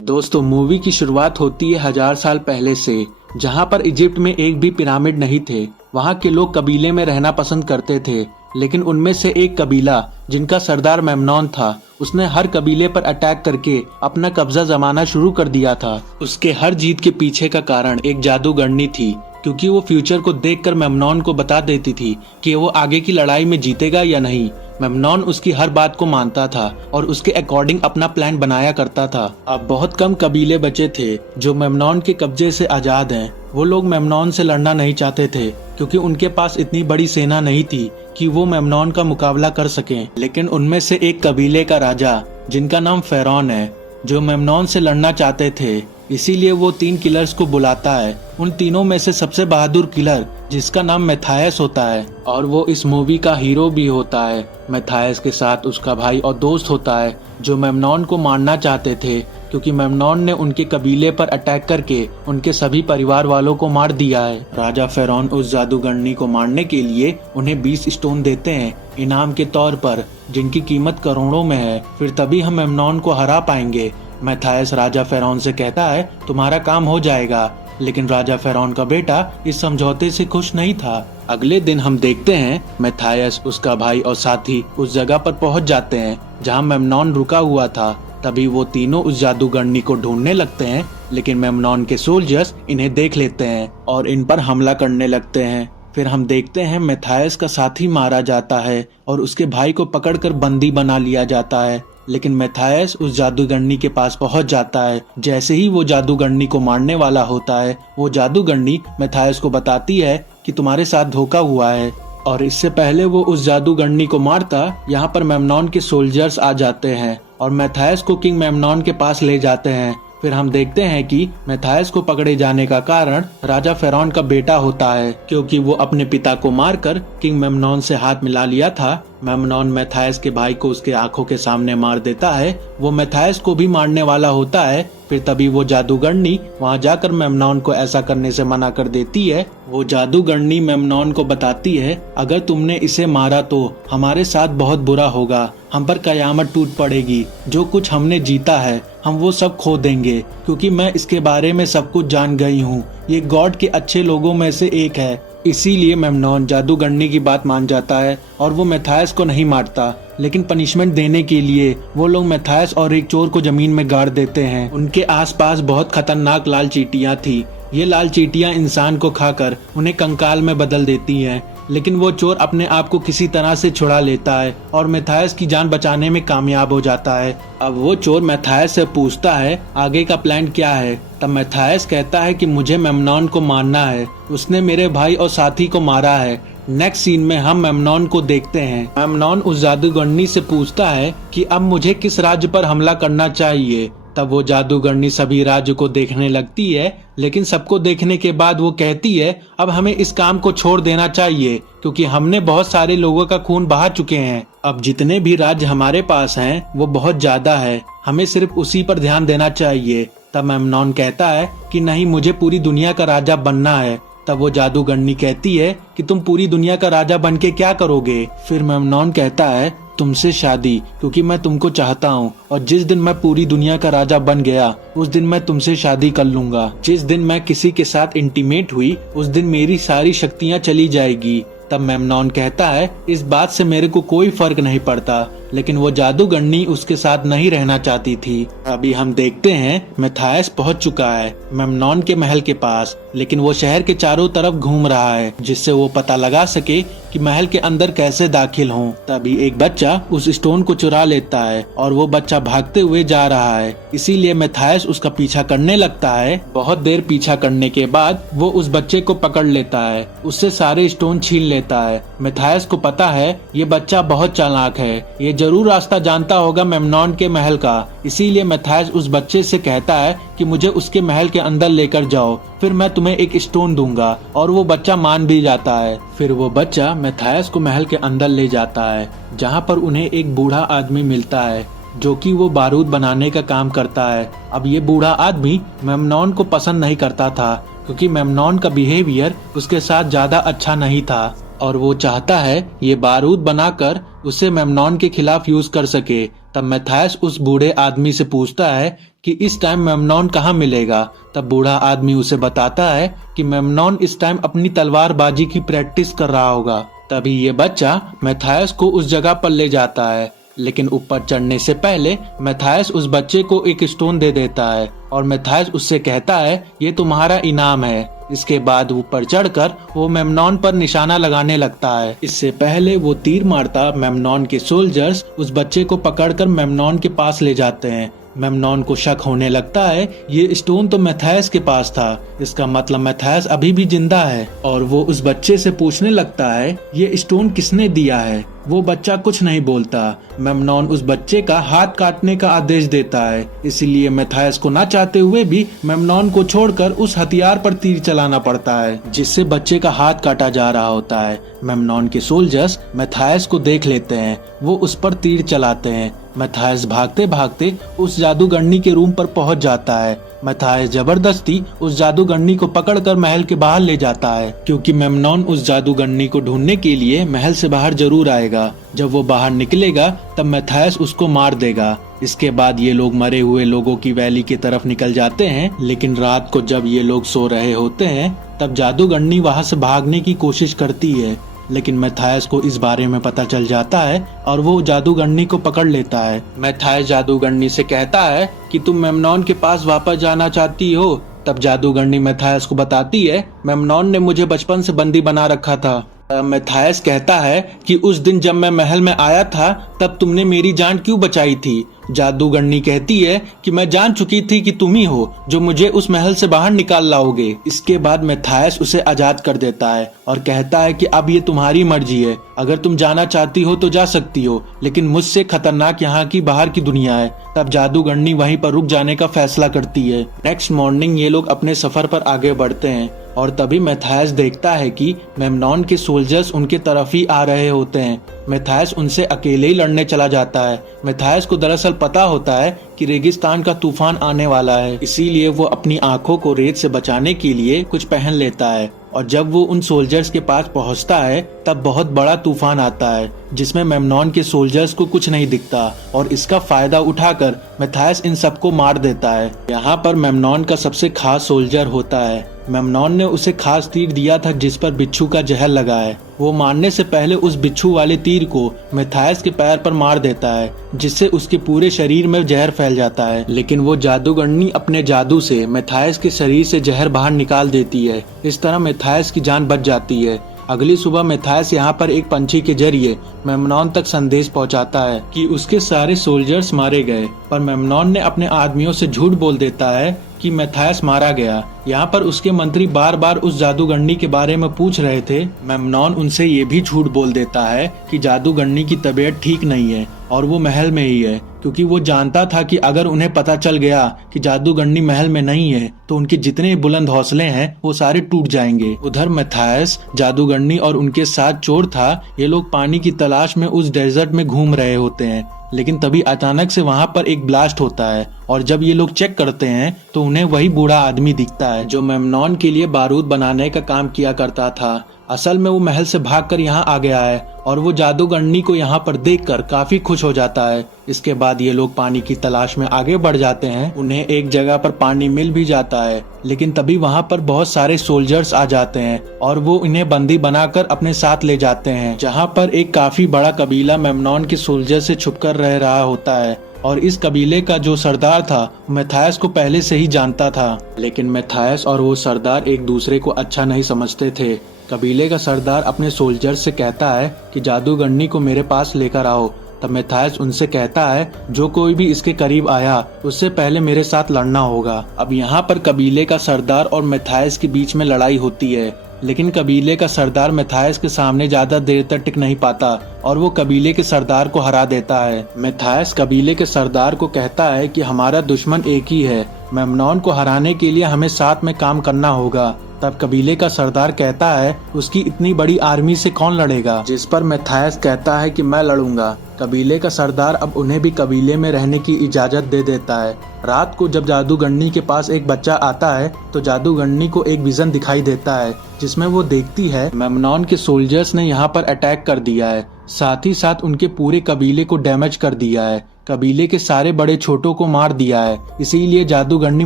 दोस्तों, मूवी की शुरुआत होती है 1000 साल पहले से, जहां पर इजिप्ट में एक भी पिरामिड नहीं थे। वहां के लोग कबीले में रहना पसंद करते थे, लेकिन उनमें से एक कबीला जिनका सरदार मेमनॉन था, उसने हर कबीले पर अटैक करके अपना कब्जा जमाना शुरू कर दिया था। उसके हर जीत के पीछे का कारण एक जादूगरनी थी, क्योंकि वो फ्यूचर को देखकर मेमनॉन को बता देती थी कि वो आगे की लड़ाई में जीतेगा या नहीं। मेमनॉन उसकी हर बात को मानता था और उसके अकॉर्डिंग अपना प्लान बनाया करता था। अब बहुत कम कबीले बचे थे जो मेमनॉन के कब्जे से आजाद हैं। वो लोग मेमनॉन से लड़ना नहीं चाहते थे, क्योंकि उनके पास इतनी बड़ी सेना नहीं थी कि वो मेमनॉन का मुकाबला कर सकें। लेकिन उनमें से एक कबीले का राजा, जिनका नाम फेरौन है, जो मेमनॉन से लड़ना चाहते थे। इसीलिए वो 3 किलर्स को बुलाता है। उन तीनों में से सबसे बहादुर किलर, जिसका नाम मैथायस होता है, और वो इस मूवी का हीरो भी होता है। मैथायस के साथ उसका भाई और दोस्त होता है, जो मेमनॉन को मारना चाहते थे, क्योंकि मेमनॉन ने उनके कबीले पर अटैक करके उनके सभी परिवार वालों को मार दिया है। राजा फेरौन उस जादूगरनी को मारने के लिए उन्हें 20 स्टोन देते हैं इनाम के तौर पर, जिनकी कीमत करोड़ों में है। फिर तभी हम मेमनॉन को हरा पाएंगे। मैथायस राजा फेरौन से कहता है, तुम्हारा काम हो जाएगा। लेकिन राजा फेरौन का बेटा इस समझौते से खुश नहीं था। अगले दिन हम देखते हैं मैथायस, उसका भाई और साथी उस जगह पर पहुंच जाते हैं जहां मेमनॉन रुका हुआ था। तभी वो तीनों उस जादूगरनी को ढूंढने लगते हैं, लेकिन मेमनॉन के सोल्जर्स इन्हें देख लेते हैं और इन पर हमला करने लगते हैं। फिर हम देखते हैं मैथायस का साथी मारा जाता है और उसके भाई को पकड़कर बंदी बना लिया जाता है। लेकिन मैथायस उस जादूगरनी के पास पहुंच जाता है। जैसे ही वो जादूगरनी को मारने वाला होता है, वो जादूगरनी मैथायस को बताती है कि तुम्हारे साथ धोखा हुआ है। और इससे पहले वो उस जादूगरनी को मारता, यहाँ पर मेमनॉन के सोल्जर्स आ जाते हैं और मैथायस को किंग मेमनॉन के पास ले जाते हैं। फिर हम देखते हैं कि मैथायस को पकड़े जाने का कारण राजा फेरौन का बेटा होता है, क्योंकि वो अपने पिता को मारकर किंग मेमनॉन से हाथ मिला लिया था। मेमनॉन मैथायस के भाई को उसके आंखों के सामने मार देता है। वो मैथायस को भी मारने वाला होता है। फिर तभी वो जादूगरनी वहां जाकर मेमनॉन को ऐसा करने से मना कर देती है। वो जादूगरनी मेमनॉन को बताती है, अगर तुमने इसे मारा तो हमारे साथ बहुत बुरा होगा, हम पर कयामत टूट पड़ेगी। जो कुछ हमने जीता है हम वो सब खो देंगे, क्योंकि मैं इसके बारे में सब कुछ जान गई हूँ। ये गॉड के अच्छे लोगों में से एक है। इसीलिए मेमनॉन जादूगरनी की बात मान जाता है और वो मैथायस को नहीं मारता। लेकिन पनिशमेंट देने के लिए वो लोग मैथायस और एक चोर को जमीन में गाड़ देते हैं। उनके आसपास बहुत खतरनाक लाल चींटियां थी। ये लाल चींटियां इंसान को खाकर उन्हें कंकाल में बदल देती हैं। लेकिन वो चोर अपने आप को किसी तरह से छुड़ा लेता है और मैथायस की जान बचाने में कामयाब हो जाता है। अब वो चोर मैथायस से पूछता है, आगे का प्लान क्या है। तब मैथायस कहता है कि मुझे मेमनॉन को मारना है, उसने मेरे भाई और साथी को मारा है। नेक्स्ट सीन में हम मेमनॉन को देखते हैं। मेमनॉन उस जादूगरनी से पूछता है कि अब मुझे किस राज्य पर हमला करना चाहिए। तब वो जादूगरनी सभी राज्य को देखने लगती है, लेकिन सबको देखने के बाद वो कहती है, अब हमें इस काम को छोड़ देना चाहिए, क्योंकि हमने बहुत सारे लोगों का खून बहा चुके हैं। अब जितने भी राज्य हमारे पास हैं वो बहुत ज्यादा है, हमें सिर्फ उसी पर ध्यान देना चाहिए। तब मेमनॉन कहता है कि नहीं, मुझे पूरी दुनिया का राजा बनना है। तब वो जादूगरनी कहती है कि तुम पूरी दुनिया का राजा बन के क्या करोगे। फिर मेमनॉन कहता है, तुमसे शादी, क्योंकि मैं तुमको चाहता हूँ और जिस दिन मैं पूरी दुनिया का राजा बन गया उस दिन मैं तुमसे शादी कर लूंगा। जिस दिन मैं किसी के साथ इंटीमेट हुई उस दिन मेरी सारी शक्तियाँ चली जाएगी। तब मेमनॉन कहता है, इस बात से मेरे को कोई फर्क नहीं पड़ता, लेकिन वो जादूगरनी उसके साथ नहीं रहना चाहती थी। अभी हम देखते हैं मैथायस पहुंच चुका है मेमनॉन के महल के पास, लेकिन वो शहर के चारों तरफ घूम रहा है, जिससे वो पता लगा सके कि महल के अंदर कैसे दाखिल हों। तभी एक बच्चा उस स्टोन को चुरा लेता है और वो बच्चा भागते हुए जा रहा है। इसीलिए मैथायस उसका पीछा करने लगता है। बहुत देर पीछा करने के बाद वो उस बच्चे को पकड़ लेता है, उससे सारे स्टोन छीन लेता है। मैथायस को पता है ये बच्चा बहुत चालाक है, ये जरूर रास्ता जानता होगा मेमनॉन के महल का। इसीलिए मैथायस उस बच्चे से कहता है कि मुझे उसके महल के अंदर लेकर जाओ, फिर मैं तुम्हें एक स्टोन दूंगा। और वो बच्चा मान भी जाता है। फिर वो बच्चा मैथायस को महल के अंदर ले जाता है, जहाँ पर उन्हें एक बूढ़ा आदमी मिलता है, जो कि वो बारूद बनाने का काम करता है। अब ये बूढ़ा आदमी मेमनॉन को पसंद नहीं करता था, क्योंकि मेमनॉन का बिहेवियर उसके साथ ज्यादा अच्छा नहीं था और वो चाहता है ये बारूद बनाकर उसे मेमनॉन के खिलाफ यूज कर सके। तब मैथायस उस बूढ़े आदमी से पूछता है कि इस टाइम मेमनॉन कहाँ मिलेगा। तब बूढ़ा आदमी उसे बताता है कि मेमनॉन इस टाइम अपनी तलवारबाजी की प्रैक्टिस कर रहा होगा। तभी ये बच्चा मैथायस को उस जगह पर ले जाता है, लेकिन ऊपर चढ़ने से पहले मैथायस उस बच्चे को एक स्टोन दे देता है और मैथायस उससे कहता है ये तुम्हारा इनाम है। इसके बाद ऊपर चढ़कर वो मेमनॉन पर निशाना लगाने लगता है। इससे पहले वो तीर मारता मेमनॉन के सोल्जर्स उस बच्चे को पकड़कर मेमनॉन के पास ले जाते हैं। मेमनॉन को शक होने लगता है ये स्टोन तो मैथायस के पास था, इसका मतलब मैथायस अभी भी जिंदा है। और वो उस बच्चे से पूछने लगता है ये स्टोन किसने दिया है। वो बच्चा कुछ नहीं बोलता। मेमनॉन उस बच्चे का हाथ काटने का आदेश देता है, इसलिए मैथायस को ना चाहते हुए भी मेमनॉन को छोड़कर उस हथियार पर तीर चलाना पड़ता है, जिससे बच्चे का हाथ काटा जा रहा होता है। मेमनॉन के सोल्जर्स मैथायस को देख लेते हैं, वो उस पर तीर चलाते हैं। मैथायस भागते भागते उस जादूगरनी के रूम पर पहुंच जाता है। मैथायस जबरदस्ती उस जादूगरनी को पकड़कर महल के बाहर ले जाता है, क्योंकि मेमनॉन उस जादूगरनी को ढूंढने के लिए महल से बाहर जरूर आएगा। जब वो बाहर निकलेगा तब मैथायस उसको मार देगा। इसके बाद ये लोग मरे हुए लोगों की वैली की तरफ निकल जाते हैं, लेकिन रात को जब ये लोग सो रहे होते हैं तब जादूगरनी वहाँ से भागने की कोशिश करती है, लेकिन मैथायस को इस बारे में पता चल जाता है और वो जादूगरनी को पकड़ लेता है। मैथायस जादूगरनी से कहता है कि तुम मेमनॉन के पास वापस जाना चाहती हो। तब जादूगरनी मैथायस को बताती है मेमनॉन ने मुझे बचपन से बंदी बना रखा था। मैथायस कहता है कि उस दिन जब मैं महल में आया था तब तुमने मेरी जान क्यों बचाई थी। जादूगरनी कहती है कि मैं जान चुकी थी कि तुम ही हो जो मुझे उस महल से बाहर निकाल लाओगे। इसके बाद मैथायस उसे आजाद कर देता है और कहता है कि अब ये तुम्हारी मर्जी है, अगर तुम जाना चाहती हो तो जा सकती हो, लेकिन मुझसे खतरनाक यहाँ की बाहर की दुनिया है। तब जादूगरनी वहीं पर रुक जाने का फैसला करती है। नेक्स्ट मॉर्निंग ये लोग अपने सफर पर आगे बढ़ते हैं और तभी मैथायस देखता है कि मेमनॉन के सोल्जर्स उनके तरफ ही आ रहे होते हैं। मैथायस उनसे अकेले ही लड़ने चला जाता है। मैथायस को दरअसल पता होता है कि रेगिस्तान का तूफान आने वाला है, इसीलिए वो अपनी आंखों को रेत से बचाने के लिए कुछ पहन लेता है। और जब वो उन सोल्जर्स के पास पहुंचता है तब बहुत बड़ा तूफान आता है, जिसमें मेमनॉन के सोल्जर्स को कुछ नहीं दिखता और इसका फायदा उठाकर मैथायस इन सबको मार देता है। यहाँ पर मेमनॉन का सबसे खास सोल्जर होता है। मेमनॉन ने उसे खास तीर दिया था जिस पर बिच्छू का जहर लगा है। वो मारने से पहले उस बिच्छू वाले तीर को मैथायस के पैर पर मार देता है, जिससे उसके पूरे शरीर में जहर फैल जाता है। लेकिन वो जादूगरनी अपने जादू से मैथायस के शरीर से जहर बाहर निकाल देती है। इस तरह मैथायस की जान बच जाती है। अगली सुबह मैथायस यहाँ पर एक पंछी के जरिए मेमनॉन तक संदेश पहुँचाता है कि उसके सारे सोल्जर्स मारे गए, पर मेमनॉन ने अपने आदमियों से झूठ बोल देता है कि मैथायस मारा गया। यहाँ पर उसके मंत्री बार बार उस जादूगरनी के बारे में पूछ रहे थे। मेमनॉन उनसे ये भी झूठ बोल देता है कि जादूगरनी की तबीयत ठीक नहीं है और वो महल में ही है, क्योंकि वो जानता था कि अगर उन्हें पता चल गया कि जादूगरनी महल में नहीं है तो उनके जितने बुलंद हौसले हैं वो सारे टूट जाएंगे। उधर मैथायस, जादूगरनी और उनके साथ चोर था, ये लोग पानी की तलाश में उस डेजर्ट में घूम रहे होते हैं। लेकिन तभी अचानक से वहाँ पर एक ब्लास्ट होता है और जब ये लोग चेक करते हैं तो उन्हें वही बूढ़ा आदमी दिखता है जो मेमनॉन के लिए बारूद बनाने का काम किया करता था। असल में वो महल से भागकर यहाँ आ गया है और वो जादूगरनी को यहाँ पर देखकर काफी खुश हो जाता है। इसके बाद ये लोग पानी की तलाश में आगे बढ़ जाते हैं। उन्हें एक जगह पर पानी मिल भी जाता है, लेकिन तभी वहाँ पर बहुत सारे सोल्जर्स आ जाते हैं और वो इन्हें बंदी बनाकर अपने साथ ले जाते हैं, जहाँ पर एक काफी बड़ा कबीला मेमनॉन के सोल्जर से छुपकर रह रहा होता है। और इस कबीले का जो सरदार था मैथायस को पहले से ही जानता था, लेकिन मैथायस और वो सरदार एक दूसरे को अच्छा नहीं समझते थे। कबीले का सरदार अपने सोल्जर से कहता है कि जादूगरनी को मेरे पास लेकर आओ। तब मैथायस उनसे कहता है जो कोई भी इसके करीब आया उससे पहले मेरे साथ लड़ना होगा। अब यहाँ पर कबीले का सरदार और मैथायस के बीच में लड़ाई होती है, लेकिन कबीले का सरदार मैथायस के सामने ज्यादा देर तक टिक नहीं पाता और वो कबीले के सरदार को हरा देता है। मैथायस कबीले के सरदार को कहता है कि हमारा दुश्मन एक ही है, मेमनॉन को हराने के लिए हमें साथ में काम करना होगा। तब कबीले का सरदार कहता है उसकी इतनी बड़ी आर्मी से कौन लड़ेगा, जिस पर मैथायस कहता है कि मैं लड़ूंगा। कबीले का सरदार अब उन्हें भी कबीले में रहने की इजाजत दे देता है। रात को जब जादूगरनी के पास एक बच्चा आता है तो जादूगरनी को एक विजन दिखाई देता है, जिसमें वो देखती है मेमनॉन के सोल्जर्स ने यहाँ पर अटैक कर दिया है, साथ ही साथ उनके पूरे कबीले को डैमेज कर दिया है। कबीले के सारे बड़े छोटों को मार दिया है। इसीलिए जादूगरनी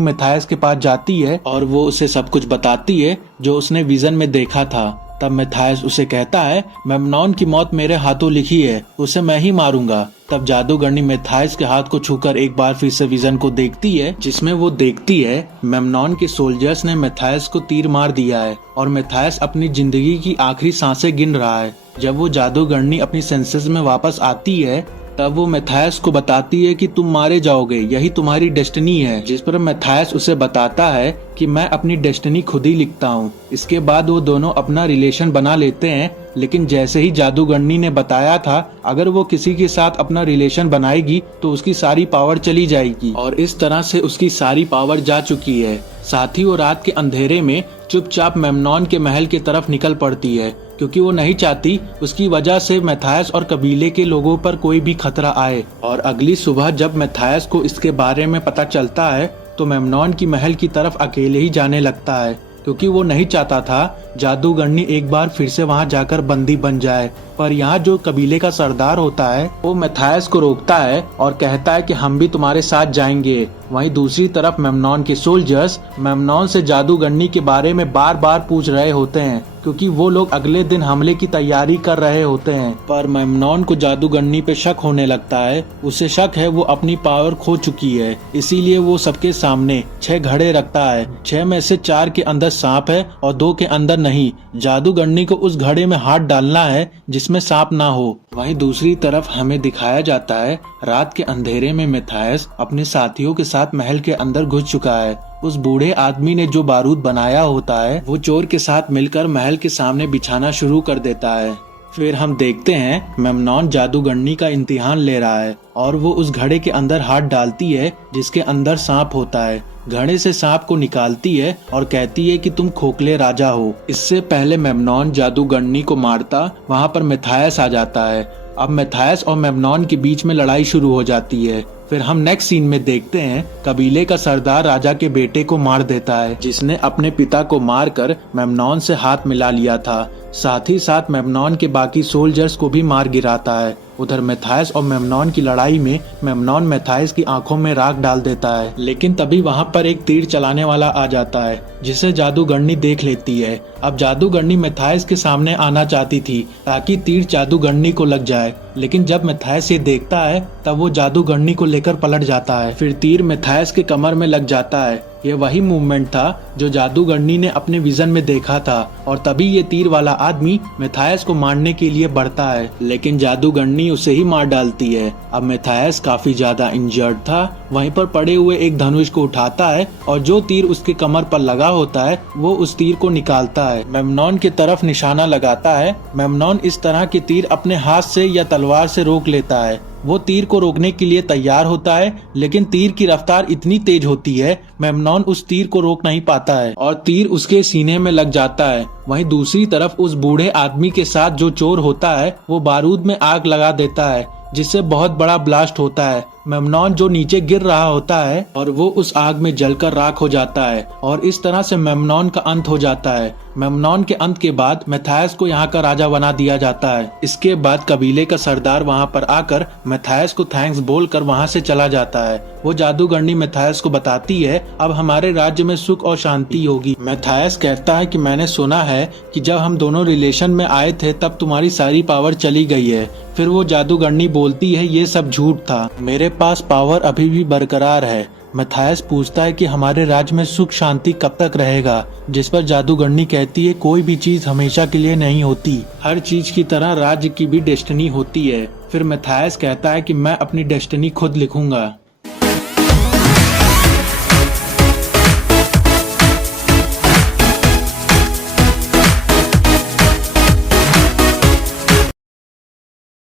मैथायस के पास जाती है और वो उसे सब कुछ बताती है जो उसने विजन में देखा था। तब मैथायस उसे कहता है, मेमनॉन की मौत मेरे हाथों लिखी है, उसे मैं ही मारूंगा। तब जादूगरनी मैथायस के हाथ को छूकर एक बार फिर से विजन को देखती है, जिसमें वो देखती है मेमनॉन के सोल्जर्स ने मैथायस को तीर मार दिया है और मैथायस अपनी जिंदगी की आखिरी सांसें गिन रहा है। जब वो जादूगरनी अपनी सेंसेस में वापस आती है तब वो मैथायस को बताती है कि तुम मारे जाओगे, यही तुम्हारी डेस्टिनी है। जिस पर मैथायस उसे बताता है कि मैं अपनी डेस्टिनी खुद ही लिखता हूँ। इसके बाद वो दोनों अपना रिलेशन बना लेते हैं, लेकिन जैसे ही जादूगरनी ने बताया था अगर वो किसी के साथ अपना रिलेशन बनाएगी तो उसकी सारी पावर चली जाएगी, और इस तरह से उसकी सारी पावर जा चुकी है। साथ ही वो रात के अंधेरे में चुपचाप मेमनॉन के महल की तरफ निकल पड़ती है, क्योंकि वो नहीं चाहती उसकी वजह से मैथायस और कबीले के लोगों पर कोई भी खतरा आए। और अगली सुबह जब मैथायस को इसके बारे में पता चलता है तो मेमनॉन की महल की तरफ अकेले ही जाने लगता है, क्योंकि वो नहीं चाहता था जादूगरनी एक बार फिर से वहां जाकर बंदी बन जाए। पर यहाँ जो कबीले का सरदार होता है वो मैथायस को रोकता है और कहता है कि हम भी तुम्हारे साथ जाएंगे। वहीं दूसरी तरफ मेमनॉन के सोल्जर्स मेमनॉन से जादूगरनी के बारे में बार बार पूछ रहे होते हैं, क्योंकि वो लोग अगले दिन हमले की तैयारी कर रहे होते हैं। पर मेमनॉन को जादूगरनी पे शक होने लगता है। उसे शक है वो अपनी पावर खो चुकी है, इसीलिए वो सबके सामने 6 घड़े रखता है। 6 में से 4 के अंदर सांप है और 2 के अंदर नहीं। जादूगरनी को उस घड़े में हाथ डालना है जिसमें सांप ना हो। वहीं दूसरी तरफ हमें दिखाया जाता है रात के अंधेरे में मैथायस अपने साथियों के साथ महल के अंदर घुस चुका है। उस बूढ़े आदमी ने जो बारूद बनाया होता है वो चोर के साथ मिलकर महल के सामने बिछाना शुरू कर देता है। फिर हम देखते हैं मेमनॉन जादूगरनी का इम्तिहान ले रहा है और वो उस घड़े के अंदर हाथ डालती है जिसके अंदर सांप होता है। घड़े से सांप को निकालती है और कहती है कि तुम खोखले राजा हो। इससे पहले मेमनॉन जादूगरनी को मारता वहाँ पर मैथायस आ जाता है। अब मैथायस और मेमनॉन के बीच में लड़ाई शुरू हो जाती है। फिर हम नेक्स्ट सीन में देखते हैं कबीले का सरदार राजा के बेटे को मार देता है, जिसने अपने पिता को मारकर मेमनॉन से हाथ मिला लिया था। साथ ही साथ मेमनॉन के बाकी सोल्जर्स को भी मार गिराता है। उधर मैथायस और मेमनॉन की लड़ाई में मेमनॉन मैथायस की आंखों में राख डाल देता है, लेकिन तभी वहां पर एक तीर चलाने वाला आ जाता है जिसे जादूगरनी देख लेती है। अब जादूगरनी मैथायस के सामने आना चाहती थी ताकि तीर जादूगरनी को लग जाए, लेकिन जब मैथायस ये देखता है तब वो जादूगरनी को लेकर पलट जाता है। फिर तीर मैथायस के कमर में लग जाता है। ये वही मूवमेंट था जो जादूगरनी ने अपने विजन में देखा था, और तभी ये तीर वाला आदमी मैथायस को मारने के लिए बढ़ता है, लेकिन जादूगरनी उसे ही मार डालती है। अब मैथायस काफी ज्यादा इंजर्ड था। वहीं पर पड़े हुए एक धनुष को उठाता है और जो तीर उसके कमर पर लगा होता है वो उस तीर को निकालता है। मेमनॉन की तरफ निशाना लगाता है। मेमनॉन इस तरह के तीर अपने हाथ से या तलवार से रोक लेता है। वो तीर को रोकने के लिए तैयार होता है, लेकिन तीर की रफ्तार इतनी तेज होती है मेमनॉन उस तीर को रोक नहीं पाता है और तीर उसके सीने में लग जाता है। वहीं दूसरी तरफ उस बूढ़े आदमी के साथ जो चोर होता है वो बारूद में आग लगा देता है, जिससे बहुत बड़ा ब्लास्ट होता है। मेमनॉन जो नीचे गिर रहा होता है और वो उस आग में जलकर राख हो जाता है, और इस तरह से मेमनॉन का अंत हो जाता है। मेमनॉन के अंत के बाद मैथायस को यहाँ का राजा बना दिया जाता है। इसके बाद कबीले का सरदार वहाँ पर आकर मैथायस को थैंक्स बोलकर वहाँ से चला जाता है। वो जादूगरनी मैथायस को बताती है अब हमारे राज्य में सुख और शांति होगी। मैथायस कहता है कि मैंने सुना है कि जब हम दोनों रिलेशन में आए थे तब तुम्हारी सारी पावर चली गई है। फिर वो जादूगरनी बोलती है ये सब झूठ था, मेरे पास पावर अभी भी बरकरार है। मैथायस पूछता है कि हमारे राज्य में सुख शांति कब तक रहेगा, जिस पर जादूगरनी कहती है कोई भी चीज हमेशा के लिए नहीं होती, हर चीज की तरह राज्य की भी डेस्टिनी होती है। फिर मैथायस कहता है कि मैं अपनी डेस्टिनी खुद लिखूंगा।